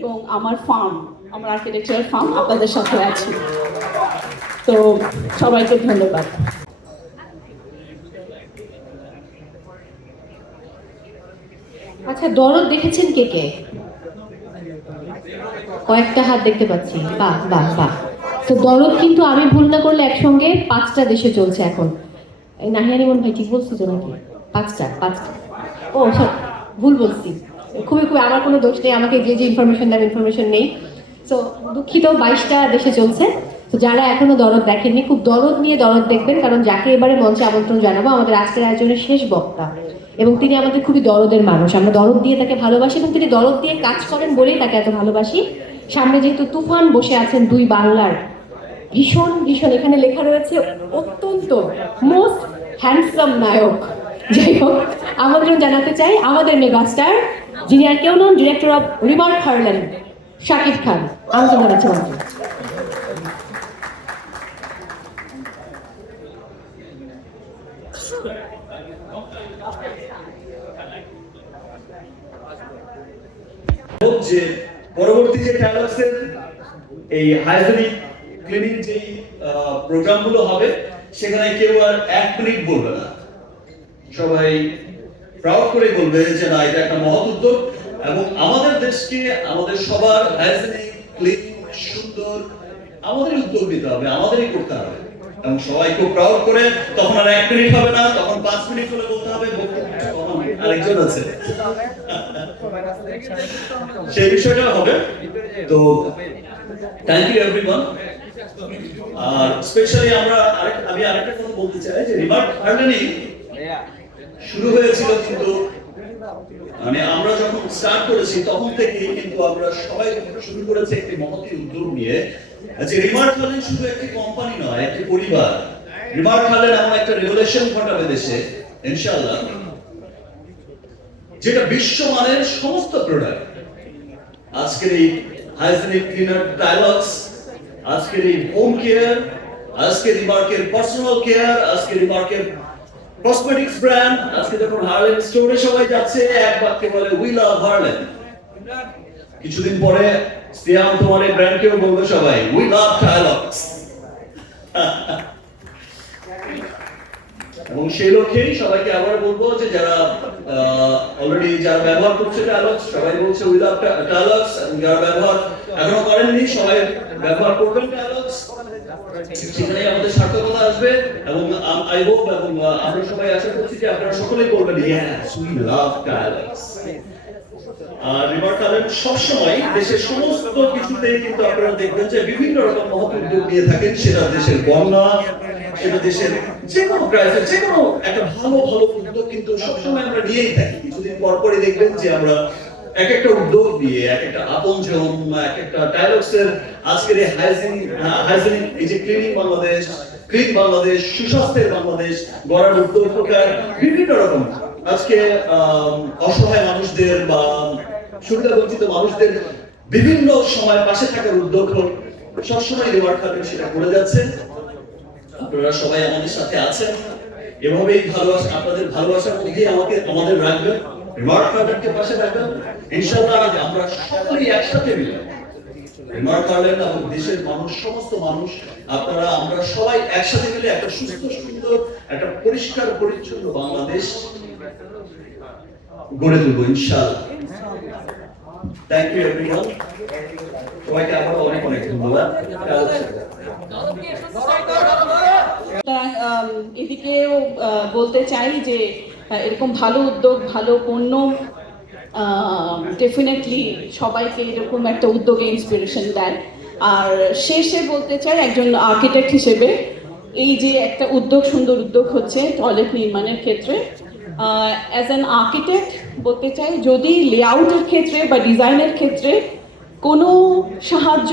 এবং আমার ফার্ম আমার আর্কিটেকচার ফার্ম আপনাদের সাথে আছে। তো সবাইকে ধন্যবাদ। আচ্ছা দরদ দেখেছেন কে কে? কয়েকটা হাত দেখতে পাচ্ছি। বাহ বাহ বাহ। তো দরদ কিন্তু আমি ভুল না করলে একসঙ্গে পাঁচটা দেশে চলছে এখন। এই মন ভাই ঠিক বলছি তো পাঁচটা পাঁচটা। ও সব ভুল বলছি। খুবই খুবই, আমার কোনো দোষ নেই, আমাকে যে যে ইনফরমেশন দেন ইনফরমেশন নেই। তো দুঃখিত, বাইশটা দেশে চলছে। তো যারা এখনও দরদ দেখেননি, খুব দরদ নিয়ে দরদ দেখবেন, কারণ যাকে এবারে মঞ্চে আমন্ত্রণ জানাব, আমাদের আজকের আয়োজনের শেষ বক্তা। এবং তিনি আমাদের খুবই দরদের মানুষ। আমরা দরদ দিয়ে তাকে ভালোবাসি এবং তিনি দরদ দিয়ে কাজ করেন বলেই তাকে এত ভালোবাসি। সামনে যেহেতু তুফান বসে আছেন দুই বাংলার, ভীষণ ভীষণ। এখানে লেখা রয়েছে, অত্যন্ত মোস্ট হ্যান্ডসাম নায়ক। যাই হোক, আমন্ত্রণ জানাতে চাই আমাদের মেগাস্টার যিনি আর কেউ নন ডিরেক্টর অফ রিমার্ক হারলেন শাকিব খান। আমাকে হোক যে পরবর্তী যে ট্রায়ালসের এই হাইজেনিক ক্লিনিক যেই প্রোগ্রামগুলো হবে, সেখানে কেউ আর এক মিনিট বলবে না। সবাই প্রাউড করে বলবে যে না, এটা একটা মহৎ উদ্যোগ এবং আমাদের দেশকে, আমাদের সবার হাইজেনিক ক্লিন সুন্দর, আমাদের উদ্যোগ নিতে হবে, আমাদেরই করতে হবে। এবং সবাই খুব প্রাউড করে তখন আর এক মিনিট হবে না, তখন পাঁচ মিনিট করে বলতে হবে আরেকজন আছে। সেই বিষয়টা হবে। তো থ্যাংক ইউ এভরিওয়ান আর স্পেশালি আমরা আমি আরেকটা কথা বলতে চাই যে রিমার্ক হার্ডেনিং শুরু হয়েছিল কিন্তু মানে আমরা যখন স্টার্ট করেছি, তখন থেকেই কিন্তু আমরা সবাই শুরু করেছি একটি মহতি উদ্যোগ নিয়ে যে রিমার্ক হার্ডেন শুধু একটি কোম্পানি নয়, একটি পরিবার। রিমার্ক হার্ডেন এমন একটা রেভলিউশন ঘটাবে দেশে, ইনশাআল্লাহ। যেটা বিশ্বমানের সমস্ত প্রোডাক্ট আজকের এই হাইজেনিক ক্লিনার ডায়ালগস আজকের এই হোম কেয়ার আজকের রিমার্কের পার্সোনাল কেয়ার আজকের রিমার্কের কসমেটিক্স ব্র্যান্ড আজকে যখন হার্লেন স্টোরে সবাই যাচ্ছে, এক বাক্যে বলে উই লাভ হার্লেন কিছুদিন পরে সিয়াম তোমার এই ব্র্যান্ডকেও বলবে সবাই উই লাভ ডায়ালগস এবং সেই লক্ষ্যেই সবাইকে আবার বলব যে যারা অলরেডি যারা ব্যবহার করছে ডায়ালগস সবাই বলছে উইদাউট ডায়ালগস এবং যারা ব্যবহার এখনও করেননি, সবাই ব্যবহার করবেন ডায়ালগস সেখানে আমাদের সার্থকতা। আসবে এবং আই হোপ এবং আমরা সবাই আশা করছি যে আপনারা সকলেই বলবেন yes we love dialogues river সবসময় দেশের সমস্ত কিছুতেই কিন্তু আপনারা দেখবেন যে বিভিন্ন রকম মহৎ উদ্যোগ নিয়ে থাকেন। সেটা দেশের বন্যা সেটা দেশের যে কোনো ক্রাইসিস যে কোনো একটা ভালো ভালো উদ্যোগ কিন্তু সবসময় আমরা নিয়েই থাকি। কিছুদিন পর পরই দেখবেন যে আমরা এক একটা উদ্যোগ এক একটা আপনজন এক একটা আজকের এই হাইজিনিক হাইজিনিক এই যে বাংলাদেশ ক্লিন বাংলাদেশ, সুস্বাস্থ্যের বাংলাদেশ, গড়ার প্রকার বিভিন্ন রকম। আজকে অসহায় মানুষদের বা সুবিধা বঞ্চিত মানুষদের বিভিন্ন সময় পাশে থাকার উদ্যোগ সবসময় রিওয়ার্ড খাবেন সেটা করে যাচ্ছে আপনারা সবাই আমাদের সাথে আছেন। এভাবেই ভালোবাসা, আপনাদের ভালোবাসার মধ্যেই আমাকে, আমাদের রাখবেন। খাবেনকে পাশে ইনশাআল্লাহ আমরা সকলেই একসাথে মিলে রিমার্ক এবং দেশের মানুষ, সমস্ত মানুষ, আপনারা, আমরা সবাই একসাথে মিলে একটা সুস্থ, সুন্দর, একটা পরিষ্কার, পরিচ্ছন্ন বাংলাদেশ গড়ে তুলবো ইনশাআল্লাহ। থ্যাংক ইউ এভরিওয়ান সবাইকে অনেক অনেক ধন্যবাদ। এদিকেও বলতে চাই যে এরকম ভালো উদ্যোগ, ভালো পণ্য ডেফিনেটলি সবাইকে এরকম একটা উদ্যোগে ইন্সপিরেশন দেয়। আর শেষে বলতে চাই, একজন আর্কিটেক্ট হিসেবে এই যে একটা উদ্যোগ, সুন্দর উদ্যোগ হচ্ছে টয়লেট নির্মাণের ক্ষেত্রে অ্যাজ অ্যান আর্কিটেক্ট বলতে চাই, যদি লেআউটের ক্ষেত্রে বা ডিজাইনের ক্ষেত্রে কোনো সাহায্য